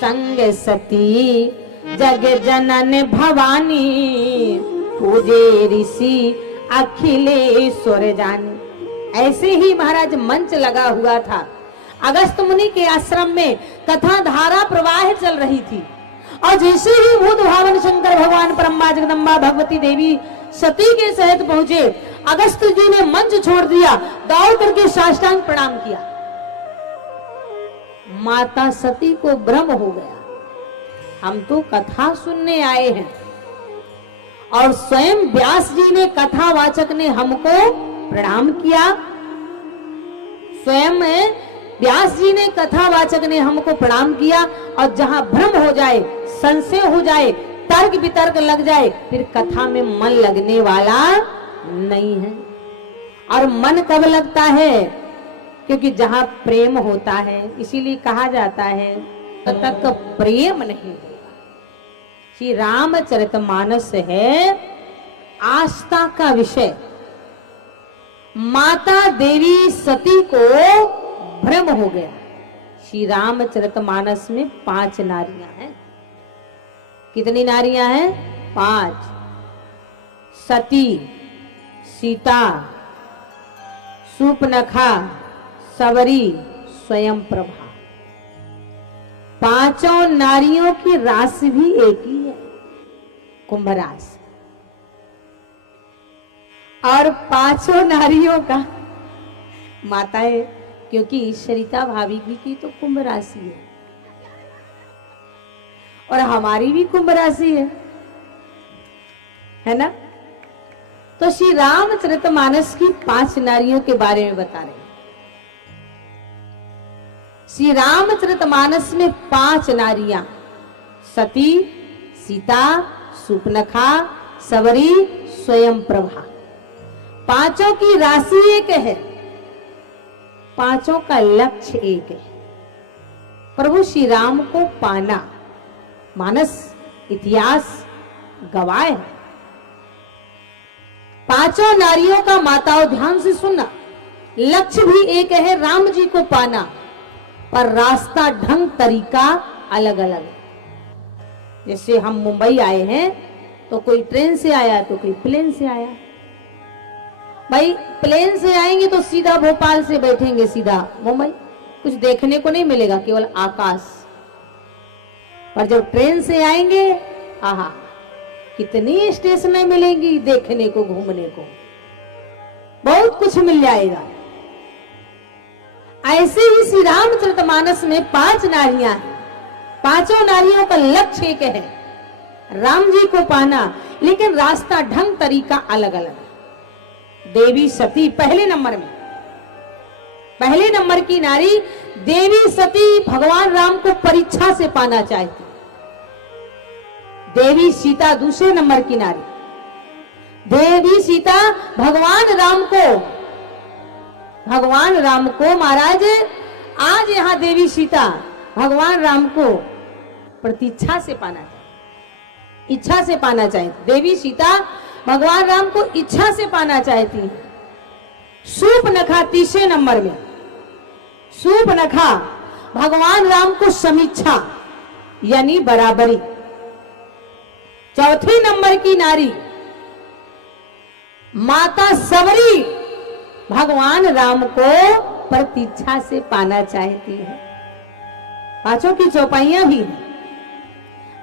संग सती जग जनन भवानी, पूजे ऋषि अखिलेश्वर जानी। ऐसे ही महाराज मंच लगा हुआ था। अगस्त मुनि के आश्रम में कथा धारा प्रवाह चल रही थी और जैसे ही भूत भावन शंकर भगवान ब्रह्मा जगदम्बा भगवती देवी सती के सहित पहुंचे, अगस्त जी ने मंच छोड़ दिया, दौड़ करके साष्टांग प्रणाम किया। माता सती को भ्रम हो गया, हम तो कथा सुनने आए हैं और स्वयं व्यास जी ने कथावाचक ने हमको प्रणाम किया। स्वयं व्यास जी ने कथावाचक ने हमको प्रणाम किया और जहां भ्रम हो जाए, संशय हो जाए, तर्क वितर्क लग जाए, फिर कथा में मन लगने वाला नहीं है। और मन कब लगता है? क्योंकि जहां प्रेम होता है, इसीलिए कहा जाता है तब तक प्रेम नहीं होगा। श्री रामचरितमानस है आस्था का विषय। माता देवी सती को भ्रम हो गया। श्री रामचरितमानस में 5 नारियां हैं। कितनी नारियां हैं? 5। सती, सीता, सूर्पनखा, सबरी, स्वयं प्रभा। 5 नारियों की राशि भी एक ही है, कुंभ राशि। और 5 नारियों का माता है, क्योंकि सरिता भाभी की तो कुंभ राशि है और हमारी भी कुंभ राशि है ना। तो श्री रामचरितमानस की 5 नारियों के बारे में बता रहे हैं। श्री रामचरितमानस में 5 नारियां, सती, सीता, सूर्पनखा, सबरी, स्वयं प्रभा। 5 की राशि एक है, 5 का लक्ष्य एक है, प्रभु श्री राम को पाना। मानस इतिहास गवाह है। 5 नारियों का माताओं ध्यान से सुनना, लक्ष्य भी एक है, राम जी को पाना, पर रास्ता ढंग तरीका अलग अलग है। जैसे हम मुंबई आए हैं तो कोई ट्रेन से आया तो कोई प्लेन से आया। भाई प्लेन से आएंगे तो सीधा भोपाल से बैठेंगे सीधा मुंबई, कुछ देखने को नहीं मिलेगा, केवल आकाश। पर जब ट्रेन से आएंगे, आहा कितनी स्टेशनें मिलेंगी देखने को, घूमने को, बहुत कुछ मिल जाएगा। ऐसे ही श्री रामचरितमानस में 5 नारियां हैं। 5 नारियों का लक्ष्य एक है, राम जी को पाना, लेकिन रास्ता ढंग तरीका अलग अलग है। देवी सती पहले नंबर में, पहले नंबर की नारी देवी सती भगवान राम को परीक्षा से पाना चाहती। देवी सीता दूसरे नंबर की नारी। देवी सीता भगवान राम को महाराज आज यहां देवी सीता भगवान राम को प्रतीक्षा से पाना चाहती, इच्छा से पाना चाहती। देवी सीता भगवान राम को इच्छा से पाना चाहती है। सूर्पनखा तीसरे नंबर में, सूर्पनखा भगवान राम को समीक्षा यानी बराबरी। चौथे नंबर की नारी माता सबरी भगवान राम को प्रतीक्षा से पाना चाहती है। 5 की चौपाइयां भी है।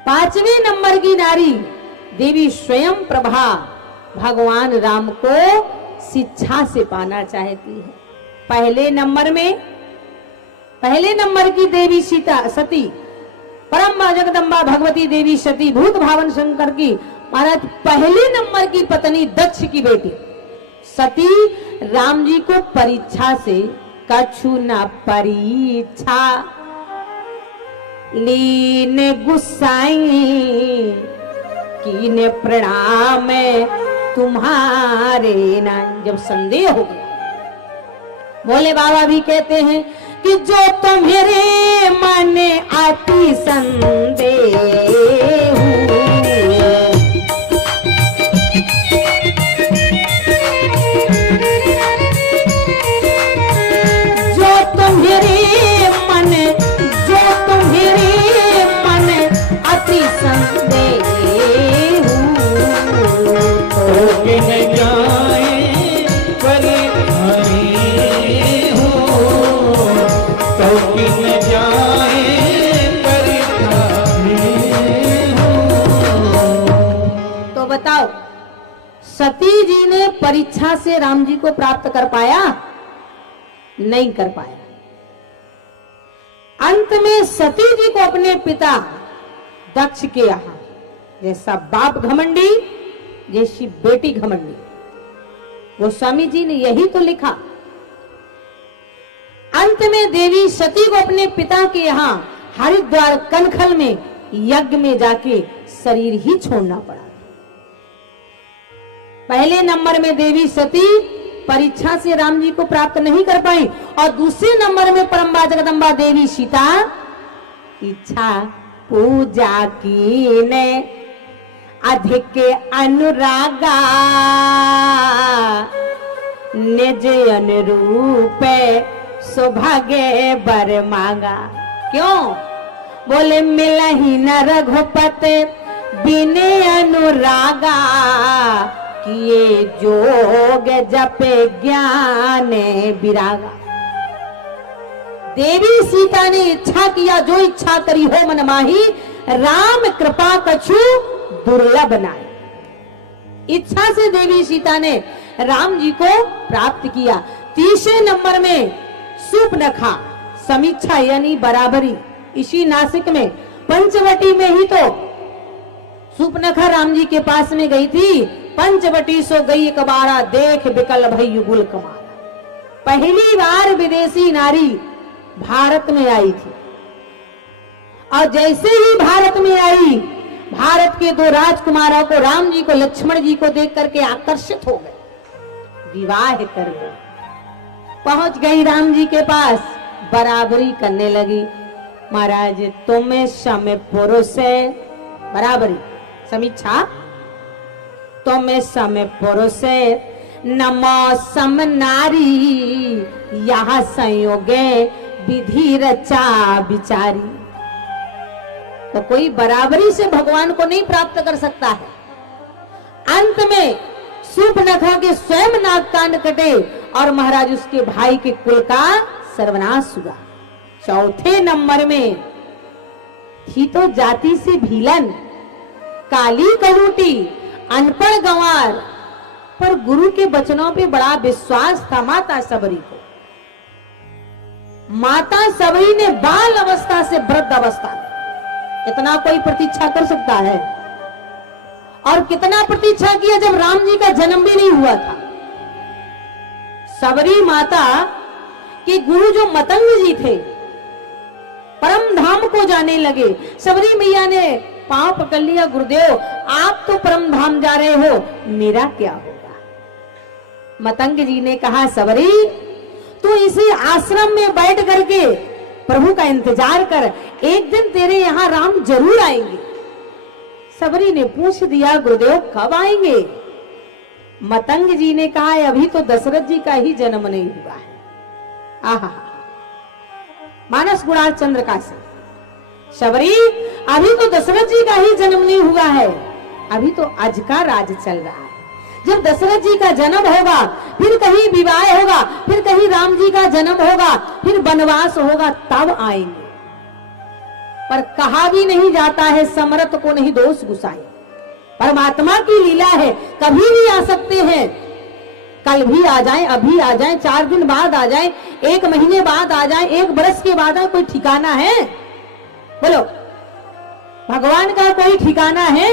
5वें नंबर की नारी देवी स्वयं प्रभा भगवान राम को शिक्षा से पाना चाहती है। पहले नंबर की देवी सीता सती, परम जगदम्बा भगवती देवी सती भूत भावन शंकर की महाराज पहले नंबर की पत्नी दक्ष की बेटी सती राम जी को परीक्षा से कछु न परीक्षा लीन गुस्साई कीने प्रणाम तुम्हारे नाम। जब संदेह हो गया, भोले बाबा भी कहते हैं कि जो तुम्हारे मन आती संदेह, जो तुम्हारे परीक्षा से राम जी को प्राप्त कर पाया? नहीं कर पाया। अंत में सती जी को अपने पिता दक्ष के यहां, जैसा बाप घमंडी जैसी बेटी घमंडी, गोस्वामी जी ने यही तो लिखा। अंत में देवी सती को अपने पिता के यहां हरिद्वार कनखल में यज्ञ में जाके शरीर ही छोड़ना पड़ा। पहले नंबर में देवी सती परीक्षा से राम जी को प्राप्त नहीं कर पाई, और दूसरे नंबर में परम्बा जगदम्बा देवी सीता इच्छा पूजा की ने अधिक अनुरागा, निज अनुरूप सौभाग्य बर मांगा। क्यों? बोले मिलहि न रघुपति बिने अनुरागा, किए जोग जपे ज्ञान विरागा। देवी सीता ने इच्छा किया, जो इच्छा करी हो मन माही, राम कृपा कछु दुर्लभ नाई। इच्छा से देवी सीता ने राम जी को प्राप्त किया। तीसरे नंबर में सूपनखा समीक्षा यानी बराबरी, इसी नासिक में पंचवटी में ही तो सूपनखा राम जी के पास में गई थी। पंचवटी सो गई कबारा, देख बिकल भई युगुल कमारा। पहली बार विदेशी नारी भारत में आई थी, और जैसे ही भारत में आई, भारत के दो राजकुमारों को, राम जी को लक्ष्मण जी को देख करके आकर्षित हो गए, विवाह कर गए। पहुंच गई राम जी के पास, बराबरी करने लगी। महाराज तुम्हें समय पुरुष है, बराबरी समीक्षा, तुम्हें समय पुरुष है, नमो सम नारी, यह संयोगे विधि रचा विचारी। तो कोई बराबरी से भगवान को नहीं प्राप्त कर सकता है। अंत में सूर्पनखा के स्वयं नाग कान कटे, और महाराज उसके भाई के कुल का सर्वनाश हुआ। चौथे नंबर में थी तो जाति से भीलन, काली कलूटी, अनपढ़ गंवार, पर गुरु के वचनों पे बड़ा विश्वास था माता सबरी को। माता सबरी ने बाल अवस्था से वृद्ध अवस्था में, इतना कोई प्रतीक्षा कर सकता है? और कितना प्रतीक्षा किया जब राम जी का जन्म भी नहीं हुआ था। सबरी माता के गुरु जो मतंग जी थे, परम धाम को जाने लगे। सबरी मैया ने पांव पकड़ लिया, गुरुदेव आप तो परम धाम जा रहे हो, मेरा क्या होगा? मतंग जी ने कहा, सबरी तू इसी आश्रम में बैठ करके प्रभु का इंतजार कर, एक दिन तेरे यहाँ राम जरूर आएंगे। सबरी ने पूछ दिया, गुरुदेव कब आएंगे? मतंग जी ने कहा, अभी तो दशरथ जी का ही जन्म नहीं हुआ है। आहा, मानस गुणार चंद्रका से, सबरी अभी तो दशरथ जी का ही जन्म नहीं हुआ है, अभी तो आज का राज चल रहा है। जब दशरथ जी का जन्म होगा, फिर कहीं विवाह होगा, फिर कहीं राम जी का जन्म होगा, फिर वनवास होगा, तब आएंगे। पर कहा भी नहीं जाता है, समरथ को नहीं दोष गुसाए। परमात्मा की लीला है, कभी भी आ सकते हैं, कल भी आ जाए, अभी आ जाए, 4 दिन बाद आ जाए, 1 महीने बाद आ जाए, 1 बरस के बाद आए, कोई ठिकाना है? बोलो, भगवान का कोई ठिकाना है?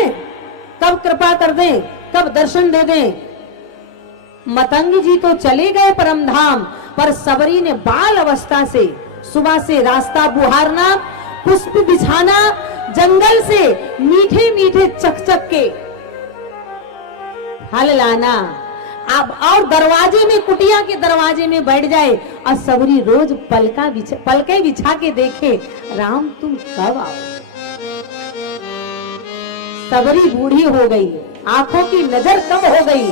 कब कृपा कर दें, कब दर्शन दे दें। मतंग जी तो चले गए परम धाम, पर सबरी ने बाल अवस्था से सुबह से रास्ता बुहारना, पुष्प बिछाना, जंगल से मीठे मीठे चकचक के फल लाना, अब और दरवाजे में, कुटिया के दरवाजे में बैठ जाए, और सबरी रोज पलके बिछा के देखे, राम तुम कब आओ? सबरी बूढ़ी हो गई, आंखों की नजर कम हो गई,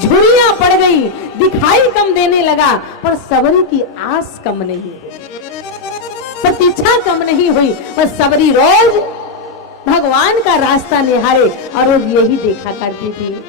झुर्रियां पड़ गई, दिखाई कम देने लगा, पर सबरी की आस कम नहीं हुई, प्रतीक्षा कम नहीं हुई। पर सबरी रोज भगवान का रास्ता निहारे, और रोज यही देखा करती थी।